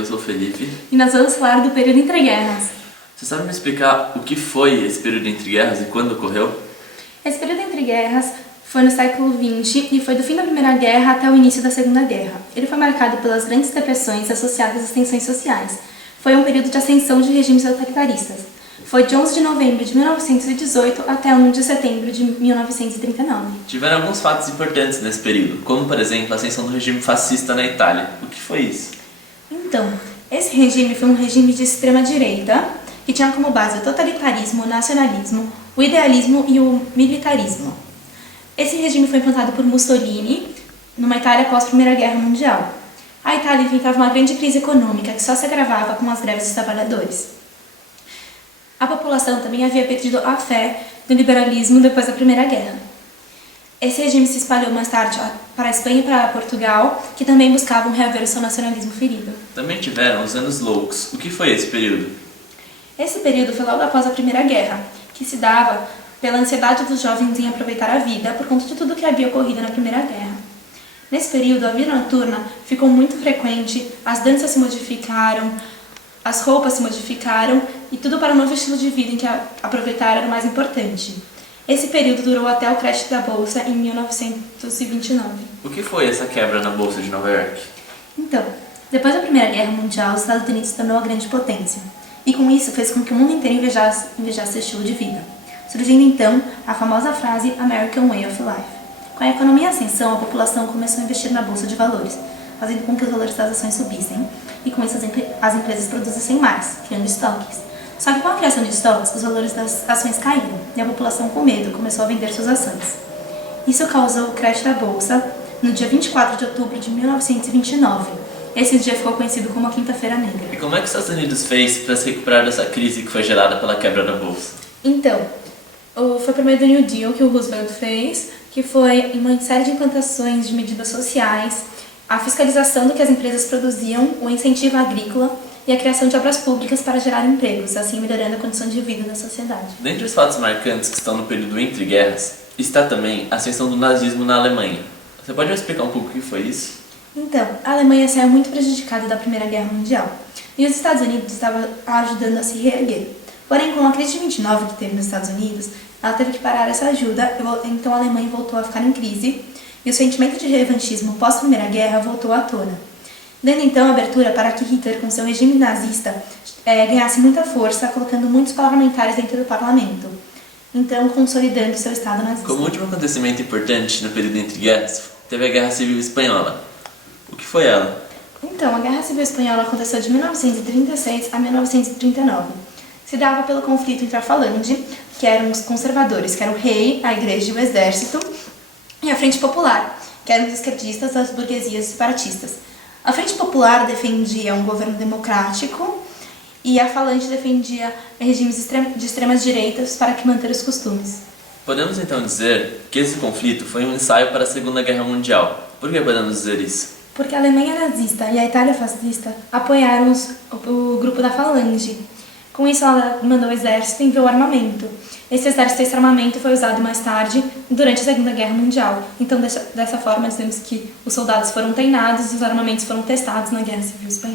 eu sou o Felipe. E nós vamos falar do período entre guerras. Você sabe me explicar o que foi esse período entre guerras e quando ocorreu? Esse período entre guerras foi no século XX e foi do fim da Primeira Guerra até o início da Segunda Guerra. Ele foi marcado pelas grandes depressões associadas às tensões sociais. Foi um período de ascensão de regimes autoritaristas. Foi de 11 de novembro de 1918 até 1 de setembro de 1939. Tiveram alguns fatos importantes nesse período, como por exemplo a ascensão do regime fascista na Itália. O que foi isso? Então, esse regime foi um regime de extrema-direita que tinha como base o totalitarismo, o nacionalismo, o idealismo e o militarismo. Esse regime foi implantado por Mussolini numa Itália após a Primeira Guerra Mundial. A Itália enfrentava uma grande crise econômica que só se agravava com as greves dos trabalhadores. A população também havia perdido a fé no liberalismo depois da Primeira Guerra. Esse regime se espalhou mais tarde para a Espanha e para Portugal, que também buscavam reaver o seu nacionalismo ferido. Também tiveram os Anos Loucos. O que foi esse período? Esse período foi logo após a Primeira Guerra, que se dava pela ansiedade dos jovens em aproveitar a vida por conta de tudo que havia ocorrido na Primeira Guerra. Nesse período, a vida noturna ficou muito frequente, as danças se modificaram, as roupas se modificaram e tudo para um novo estilo de vida em que aproveitar era o mais importante. Esse período durou até o crash da Bolsa em 1929. O que foi essa quebra na Bolsa de Nova York? Então, depois da Primeira Guerra Mundial, os Estados Unidos se tornou a grande potência. E com isso fez com que o mundo inteiro invejasse seu estilo de vida. Surgindo então a famosa frase American Way of Life. Com a economia em ascensão, a população começou a investir na Bolsa de Valores, fazendo com que os valores das ações subissem, e com isso as empresas produzissem mais, criando estoques. Só que com a criação de estoques, os valores das ações caíram, e a população, com medo, começou a vender suas ações. Isso causou o crash da Bolsa no dia 24 de outubro de 1929. Esse dia ficou conhecido como a Quinta-feira Negra. E como é que os Estados Unidos fez para se recuperar dessa crise que foi gerada pela quebra da Bolsa? Então, foi por meio do New Deal que o Roosevelt fez, que foi uma série de implantações de medidas sociais, a fiscalização do que as empresas produziam, o incentivo agrícola e a criação de obras públicas para gerar empregos, assim melhorando a condição de vida da sociedade. Dentre os fatos marcantes que estão no período entre guerras, está também a ascensão do nazismo na Alemanha. Você pode me explicar um pouco o que foi isso? Então, a Alemanha saiu muito prejudicada da Primeira Guerra Mundial e os Estados Unidos estavam ajudando a se reerguer. Porém, com a crise de 29 que teve nos Estados Unidos, ela teve que parar essa ajuda, então a Alemanha voltou a ficar em crise e o sentimento de revanchismo pós-Primeira Guerra voltou à tona, dando então abertura para que Hitler, com seu regime nazista, ganhasse muita força, colocando muitos parlamentares dentro do parlamento, então consolidando seu Estado nazista. Como último acontecimento importante no período entre guerras, teve a Guerra Civil Espanhola. O que foi ela? Então, a Guerra Civil Espanhola aconteceu de 1936 a 1939. Se dava pelo conflito entre a Falange, que eram os conservadores, que eram o rei, a igreja e o exército, e a Frente Popular, que eram os esquerdistas, as burguesias separatistas. A Frente Popular defendia um governo democrático e a Falange defendia regimes de extremas direitas para que manter os costumes. Podemos então dizer que esse conflito foi um ensaio para a Segunda Guerra Mundial. Por que podemos dizer isso? Porque a Alemanha nazista e a Itália fascista apoiaram o grupo da Falange. Com isso, ela mandou o exército e enviou armamento. Esse exército e esse armamento foi usado mais tarde, durante a Segunda Guerra Mundial. Então, dessa forma, dizemos que os soldados foram treinados e os armamentos foram testados na Guerra Civil Espanhola.